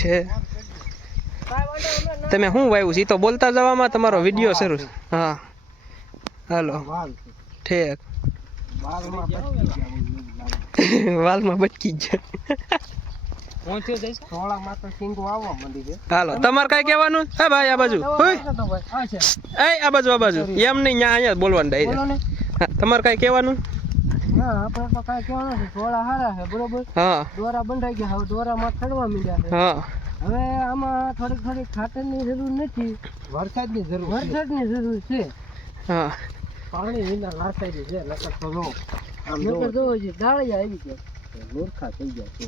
છે તમે શું વાવ્યું છે? ઈ તો બોલતા જવામાં તમારો વિડિયો શરૂ. હા હાલો ઠીક. વાલમાં બટકી ગયા. હાલો તમારે કઈ કહેવાનું? હા ભાઈ આ બાજુ આ બાજુ એમ નહીં અહીંયા બોલવાનું ડાયરેક્ટ. તમારે કઈ કહેવાનું? આપણે તો કઈ કહેવાનું છે. થોડા સારા છે બરોબર. હા દોરા બંધાઈ ગયા. હવે દોરામાં થડવા મીડ્યા છે. હા હવે આમાં થોડીક ખાતરની જરૂર નથી, વરસાદની જરૂર છે. હા પાણી વિના નાસાઈ છે. નકર તો જો આમ જોવો છે ડાળિયા આવી ગયા, મૂર્ખા થઈ ગયા છે.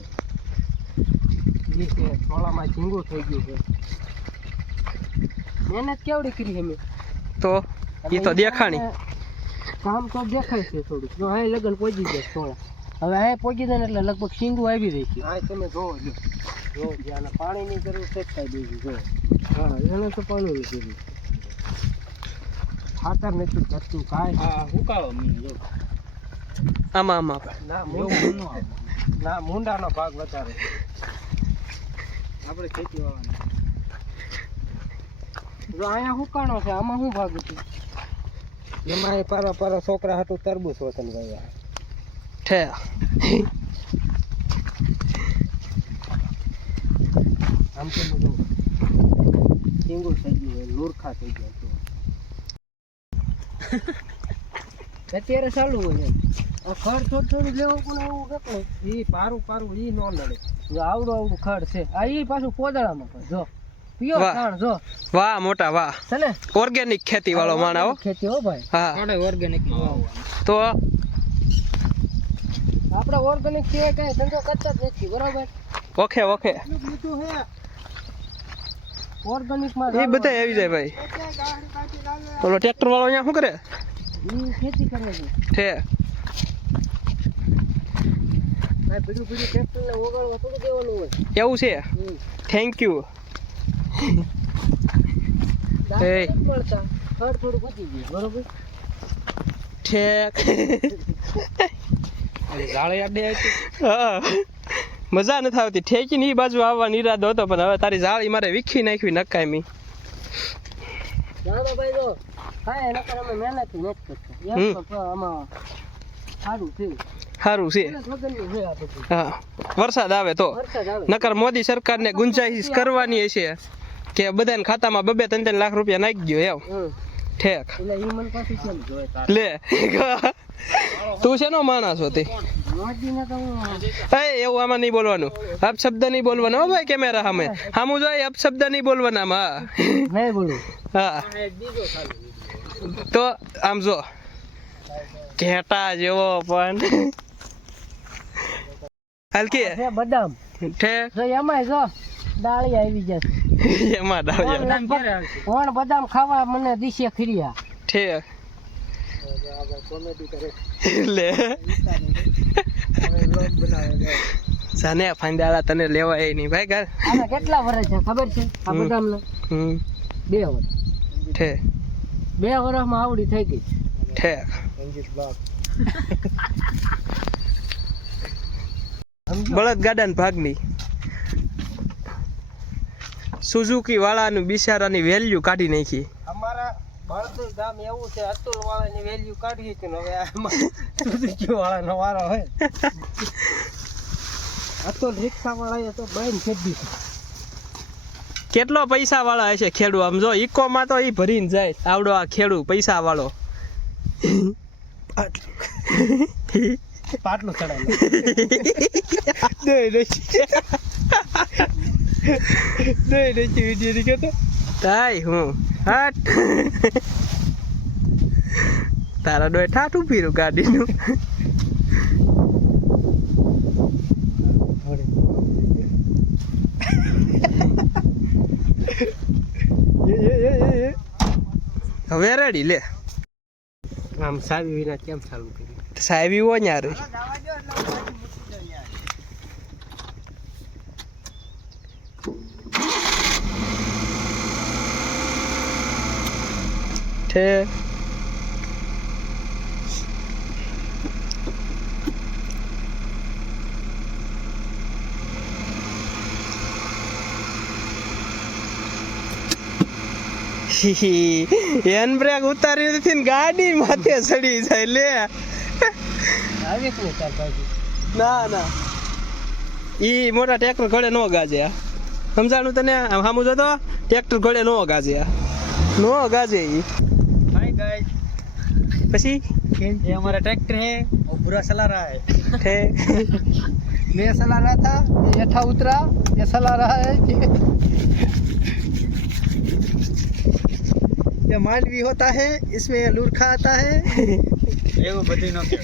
એ છે થોડામાં ઝીંગું થઈ ગયું છે. મહેનત કેવડી કરી અમે તો એ તો દેખાણી કામ તો દેખાય છે થોડુંક. જો અહીં લગન પહોંચી જાય થોડા. હવે અહીં પહોંચી જાય ને એટલે લગભગ સીંગું આવી રહી છે. હા તમે જોવો જો જ્યાં પાણીની જરૂર છે થાય બીજું જો. હા એને તો પાણીની જરૂર. ખાતર નથી કરતું કાંઈ. હા હુકાવો જો આમાં ના મુંડાનો ભાગ વધારે આપણે ખેતી વાળવાનો. જો અહીંયા હુકાણો છે, આમાં શું ભાગ છે? એમાં એ પારા છોકરા હાટું તરબૂચ વતન ગયા છે. આમ તો સીંગું થઈ ગયું, મૂર્ખા થઈ ગયા અત્યારે ચાલુ હોય. ખડ થોડું લેવું પણ એવું રખડે એ પારું એ ન લડે. જો આવડું ખડ છે. આ એ પાછું કોદળામાં પણ જો પીઓ ખાણ જો. વાહ મોટા વાહ. ચાલે ઓર્ગેનિક ખેતી વાળો માણસ. ખેતી હો ભાઈ. હા ઓર્ગેનિક માં તો આપણે ઓર્ગેનિક છે કઈ ધંધો કરતા જ નથી બરાબર. ઓકે ઓર્ગેનિક માં એ બધા આવી જાય ભાઈ. ઓલો ટ્રેક્ટર વાળો અહીંયા શું કરે? ખેતી કરે છે. બધું ટ્રેક્ટર ને ઓગાળવા થોડું દેવાનું હોય. એવું છે. Thank you. મળતા ખડ થોડું પતી ગયું બરોબર. ઠેક હા મજા નથી આવતી. ઠેકી ની બાજુ આવવાનો ઈરાદો હતો પણ હવે તારી જાળી મારે વીખી નાખવી નકામી. ભાઈ જો કાંઈ નકર અમે મહેનત નથી કરતા. આમાં સારું છે. હા વરસાદ આવે તો. નકર મોદી સરકારને ગુંજાઈશ કરવાની હશે કે બધાને ખાતામાં 2-3 લાખ રૂપિયા નાખી ગયો એમ. ઠેક લે તું શેનો માણસ હોતી? એવું આમાં નહીં બોલવાનું. અપશબ્દ નહીં બોલવાનો હો ભાઈ. કેમેરા સામે સામું જોઈએ. અપશબ્દ નહીં બોલવાના આમાં. હા તો આમ જો ઘેટા જેવો પણ હલકી બદામ ઠેક એમાં જો ડાળી આવી જશે. એમાં કોણ બદામ ખાવા મને દિશે ખીરિયા. ઠેક લે સાને ફાંદાળા તને લેવાય નહીં ભાઈ. ઘર આના કેટલા વર્ષ છે ખબર છે આ બદામના? 2 વર્ષ. ઠેક 2 વર્ષમાં આવડી થઈ ગઈ. ઠેક બળદ ગાડાના ભાગની સુઝુકી વાળાનું બિચારાની વેલ્યુ કાઢી નાખી. અમારા બળદ ગામ એવું છે અતુલ વાળાની વેલ્યુ કાઢી હતી ને હવે આમાં સુઝુકી વાળાનો વારો હોય. અતુલ રિક્ષા વાળાએ તો બંધ કરી દીધું. કેટલો પૈસા વાળા હશે ખેડૂ? આમ જો ઇકોમાં તો ઈ ભરીને જાય. આવડો આ ખેડૂ પૈસા વાળો. પાટલું ચડાવે વિડીયો કેતો તાય હું હટ તારા ડોય ઠાઠું ફીરું ગાડીનું. હવે રેડી લે. આમ સાવી વિના કેમ ચાલુ કર્યું? સાહેબી હોય યાર. ઠેક હેન્ડ બ્રેક ઉતારી નથી ને ગાડી માથે ચડી જાય લે. આવે કે તાર બાજુ ના ના ઈ મોટા ટ્રેક્ટર ઘોડે નો ગાજે. સમજાણું તને? આમ સામું જોતો ટ્રેક્ટર ઘોડે નો ગાજે. નો ગાજે ઈ. हाय गाइस પછી ये हमारा ट्रैक्टर है और बुरा चला रहा है ठे मैं चला रहा था ये यथा उतरा ये चला रहा है कि ये मांडवी होता है इसमें लूरखा आता है ये वो बधी नो के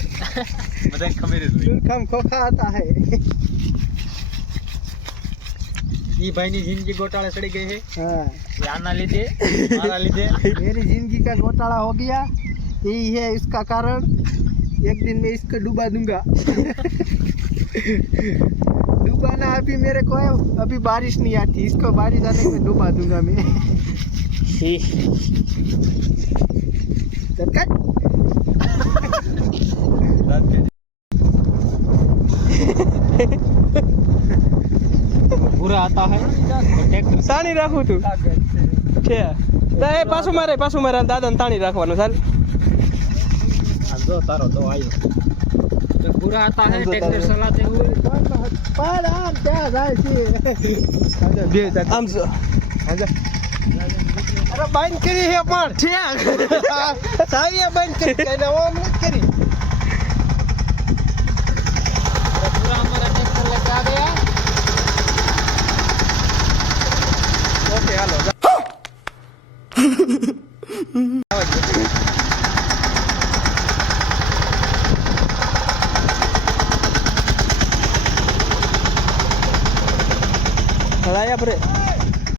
બધા ખમીર જ लूरखा में खोखा आता है ઈ ભાઈની જિંદગી ગોટાળે ચડી ગઈ છે हाँ એ આના લીધે મારા લીધે मेरी जिंदगी का घोटाला हो गया यही है इसका कारण एक दिन मैं इसको डुबा दूंगा डुबाना अभी मेरे को है अभी बारिश नहीं आती इसको बारिश आने में डुबा दूंगा मैं चल कट રાત કે बुरा आता है ट्रैक्टर તાણી રાખું તું છે તો એ પાછું મારે દાદાને તાણી રાખવાનું ચાલ. આ જો તારો તો આયો जब बुरा आता है ट्रैक्टर चलाते हुए पर आप क्या जाए આમ જો अरे बंद करी है पर ઠેક सारी बंद करी कहना वो हम नहीं करी पूरा हमारा ट्रैक्टर लेके आ गया ઓકે હાલો હલાયા પરે